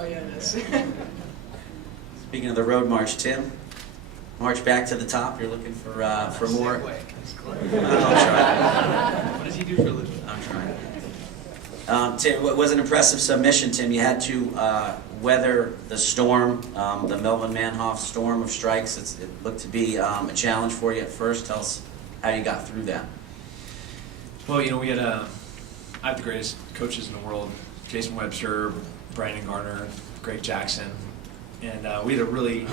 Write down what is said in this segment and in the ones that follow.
Oh, yeah, it is. Speaking of the road march, Tim, march back to the top. You're looking for more. I'm trying. What does he do for a living? I'm trying. Tim, it was an impressive submission, Tim. You had to weather the storm, the Melvin Manhoef storm of strikes. It looked to be a challenge for you at first. Tell us how you got through that. Well, you know, I have the greatest coaches in the world: Jason Webster, Brandon Garner, Greg Jackson, and we had a really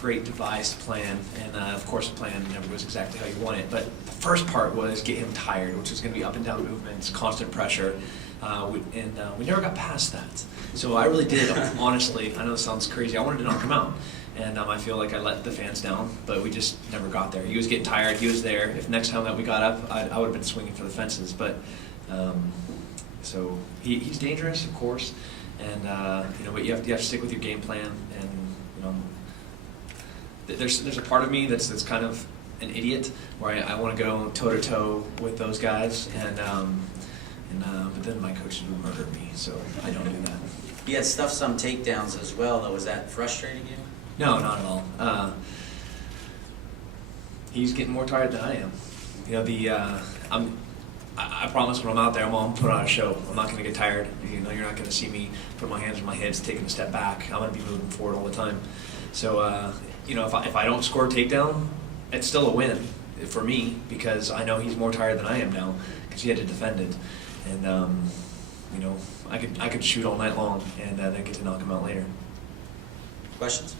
great devised plan. And of course, the plan never goes exactly how you want it. But the first part was get him tired, which was going to be up and down movements, constant pressure, and we never got past that. So I really did, honestly. I know it sounds crazy. I wanted to knock him out. And I feel like I let the fans down, but we just never got there. He was getting tired. He was there. If next time that we got up, I would have been swinging for the fences. But so he's dangerous, of course, and you know, but you have to stick with your game plan. And you know, there's a part of me that's kind of an idiot where I want to go toe to toe with those guys, and but then my coaches would murder me, so I don't do that. You had stuffed some takedowns as well, though. Was that frustrating you? No, not at all. He's getting more tired than I am. You know, I promise when I'm out there, I'm going to put on a show. I'm not going to get tired. You know, you're not going to see me put my hands on my hips, taking a step back. I'm going to be moving forward all the time. So, you know, if I don't score a takedown, it's still a win for me because I know he's more tired than I am now because he had to defend it. And, you know, I could shoot all night long and then get to knock him out later. Questions?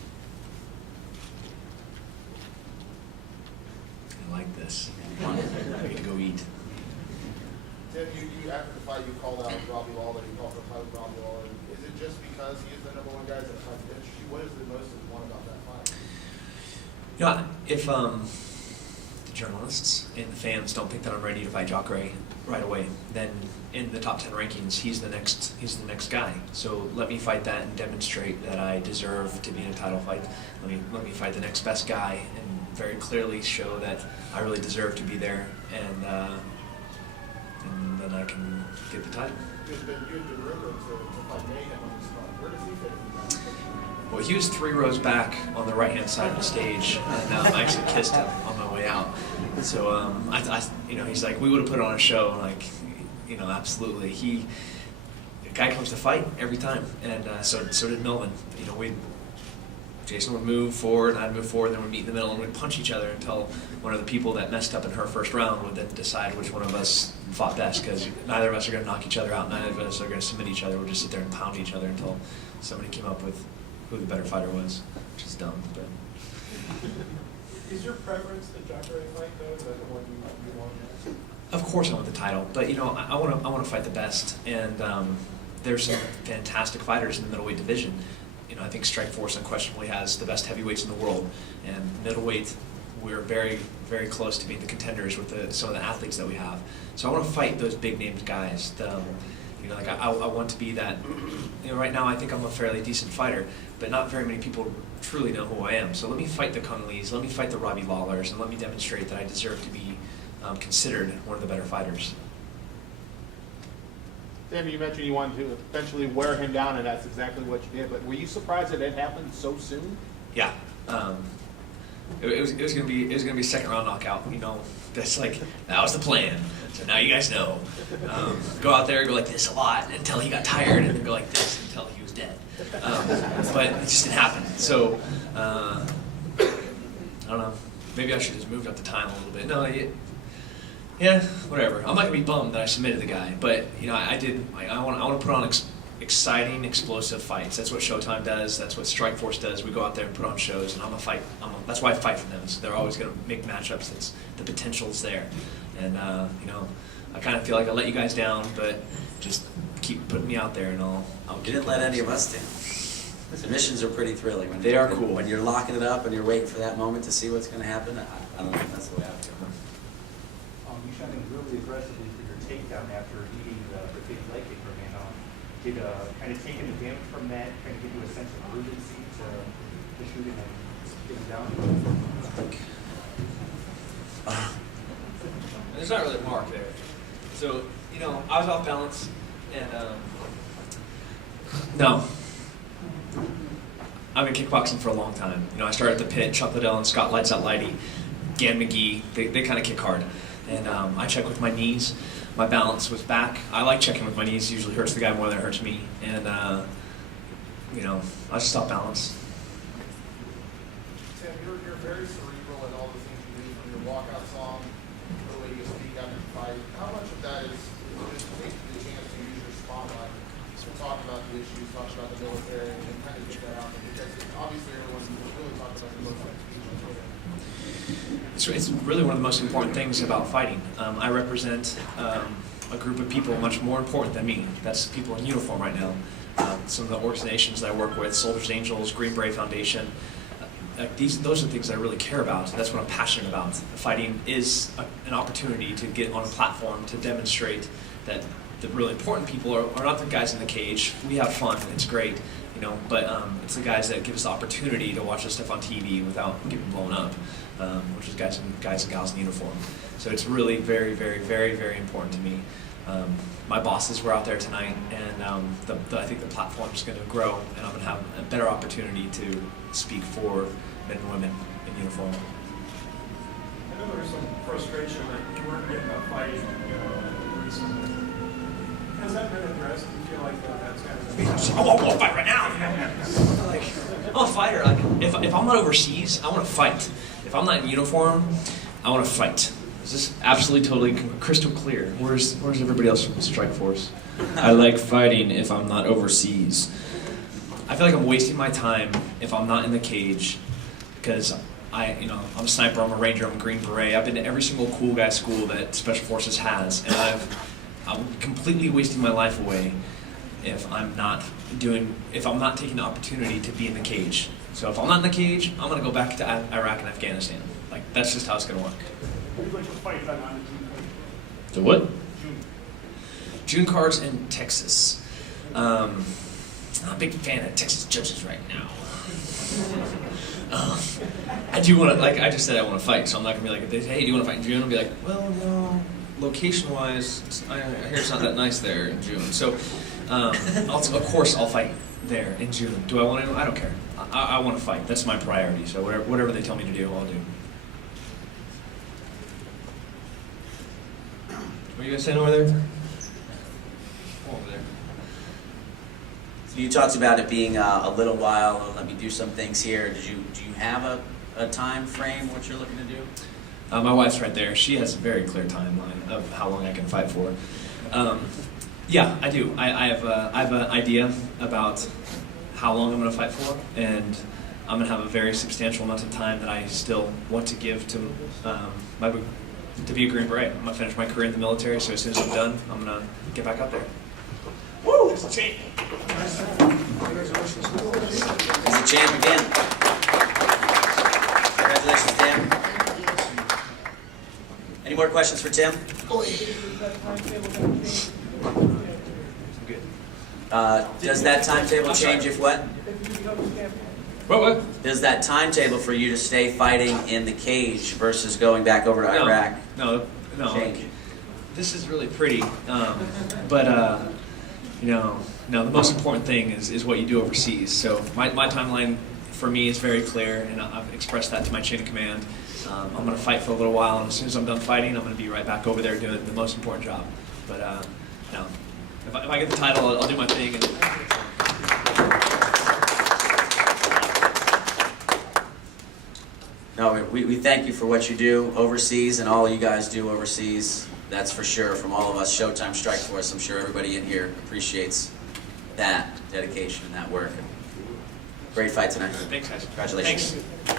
I like this. I get to go eat. Tim, you after the fight, you called out Robbie Lawler. You called for a fight with Robbie Lawler. Is it just because he is the number one guy that fights against you? What is the most that you want about that fight? You know, if the journalists and the fans don't think that I'm ready to fight Jacare right away, then in the top 10 rankings, he's the next guy. So let me fight that and demonstrate that I deserve to be in a title fight. Let me fight the next best guy and very clearly show that I really deserve to be there, and then I can get the title. You've been rumored to fight Mayhem on this card. Where does he fit in that? Well, he was 3 rows back on the right-hand side of the stage, and I actually kissed him on my way out. So, you know, he's like, we would have put on a show. I'm like, you know, absolutely. The guy comes to fight every time, and so did Melvin. You know, Jason would move forward, and I'd move forward, then we'd meet in the middle, and we'd punch each other until one of the people that messed up in her first round would then decide which one of us fought best, because neither of us are going to knock each other out, neither of us are going to submit each other. We'll just sit there and pound each other until somebody came up with who the better fighter was, which is dumb. But Is your preference the Jacare fight, though? Is that the one you want? of course I want the title, but you know, I want to fight the best, and there's some fantastic fighters in the middleweight division. You know, I think Strikeforce unquestionably has the best heavyweights in the world, and middleweight, we're very, very close to being the contenders with some of the athletes that we have. So I want to fight those big named guys. You know, like I want to be that. You know, right now I think I'm a fairly decent fighter, but not very many people truly know who I am. So let me fight the Kung Lees, let me fight the Robbie Lawlers, and let me demonstrate that I deserve to be considered one of the better fighters. Tim, you mentioned you wanted to eventually wear him down, and that's exactly what you did. But were you surprised that it happened so soon? Yeah, it was gonna be second round knockout. You know, that's like that was the plan. So now you guys know. Go out there, go like this a lot until he got tired, and then go like this until he was dead. But it just didn't happen. So I don't know. Maybe I should have just moved up the time a little bit. No, yeah, whatever. I'm not gonna be bummed that I submitted the guy, but you know, I did. I want to put on exciting, explosive fights. That's what Showtime does. That's what Strikeforce does. We go out there and put on shows, and that's why I fight for them. So they're always gonna make matchups. The potential's there, and you know, I kind of feel like I let you guys down, but just keep putting me out there, and I'll. You didn't let any of us down. Submissions are pretty thrilling. They are cool. When you're locking it up and you're waiting for that moment to see what's going to happen. I don't know if that's the way I feel. You shot him really aggressively for your takedown after eating the big leg kick from Manhoef. Did kind of taking advantage from that kind of give you a sense of urgency to shoot him and get him down? There's not really a mark there. So, you know, I was off balance, and no. I've been kickboxing for a long time. You know, I started at the pit, Chuck Liddell and Scott Lights Out Lighty, Gan McGee. They kind of kick hard. And I check with my knees, my balance with back. I like checking with my knees. It usually hurts the guy more than it hurts me. And, you know, I just off balance. Tim, you're very cerebral in all the things you do, from your walkout song, the way you speak after the fight. How much of that is just taking the chance to use your spotlight to talk about the issues, talk about the military, and kind of get that out there? Because obviously everyone's really talking about the military speech on Twitter. It's really one of the most important things about fighting. I represent a group of people much more important than me. That's people in uniform right now. Some of the organizations that I work with, Soldiers Angels, Green Beret Foundation, those are the things I really care about. That's what I'm passionate about. Fighting is an opportunity to get on a platform to demonstrate that the really important people are not the guys in the cage. We have fun, it's great, you know, but it's the guys that give us the opportunity to watch this stuff on TV without getting blown up, which is guys and gals in uniform. So it's really very, very, very, very important to me. My bosses were out there tonight, and I think the platform is going to grow, and I'm going to have a better opportunity to speak for men and women in uniform. I know there's some frustration that you weren't getting a fight, recently. Has that been addressed? Do you feel like that's kind of... I want to fight right now. Like, I'm a fighter. Like, if I'm not overseas, I want to fight. If I'm not in uniform, I want to fight. Is this absolutely, totally crystal clear? Where's everybody else from the strike force? I like fighting if I'm not overseas. I feel like I'm wasting my time if I'm not in the cage, because I'm a sniper, I'm a ranger, I'm a Green Beret. I've been to every single cool guy school that Special Forces has, and I'm completely wasting my life away if I'm not taking the opportunity to be in the cage. So if I'm not in the cage, I'm gonna go back to Iraq and Afghanistan. Like, that's just how it's gonna work. Would you like to fight on the June card? The what? June cards in Texas. I'm not a big fan of Texas judges right now. I do want to, like I just said, I want to fight, so I'm not going to be like, if they say, hey, do you want to fight in June? I'll be like, well, no, location-wise, I hear it's not that nice there in June. So, of course, I'll fight there in June. Do I want to? I don't care. I want to fight. That's my priority, so whatever they tell me to do, I'll do. What are you guys saying over there? Over there. So you talked about it being a little while. Let me do some things here. Do you have a time frame what you're looking to do? My wife's right there. She has a very clear timeline of how long I can fight for. Yeah, I do. I have an idea about how long I'm going to fight for, and I'm going to have a very substantial amount of time that I still want to give to to be a Green Beret. I'm going to finish my career in the military, so as soon as I'm done, I'm going to get back up there. Woo! It's a champ. He's the champ again. Congratulations, Tim. Any more questions for Tim? Good. Does that timetable change if what? What? Does that timetable for you to stay fighting in the cage versus going back over to Iraq? No. Change? This is really pretty, but no. The most important thing is what you do overseas. So my timeline for me is very clear, and I've expressed that to my chain of command. I'm going to fight for a little while, and as soon as I'm done fighting, I'm going to be right back over there doing the most important job. But no, if I get the title, I'll do my thing. No, we thank you for what you do overseas and all you guys do overseas. That's for sure. From all of us, Showtime Strike Force, I'm sure everybody in here appreciates that dedication and that work. Great fight tonight. Thanks, guys. Congratulations. Thanks.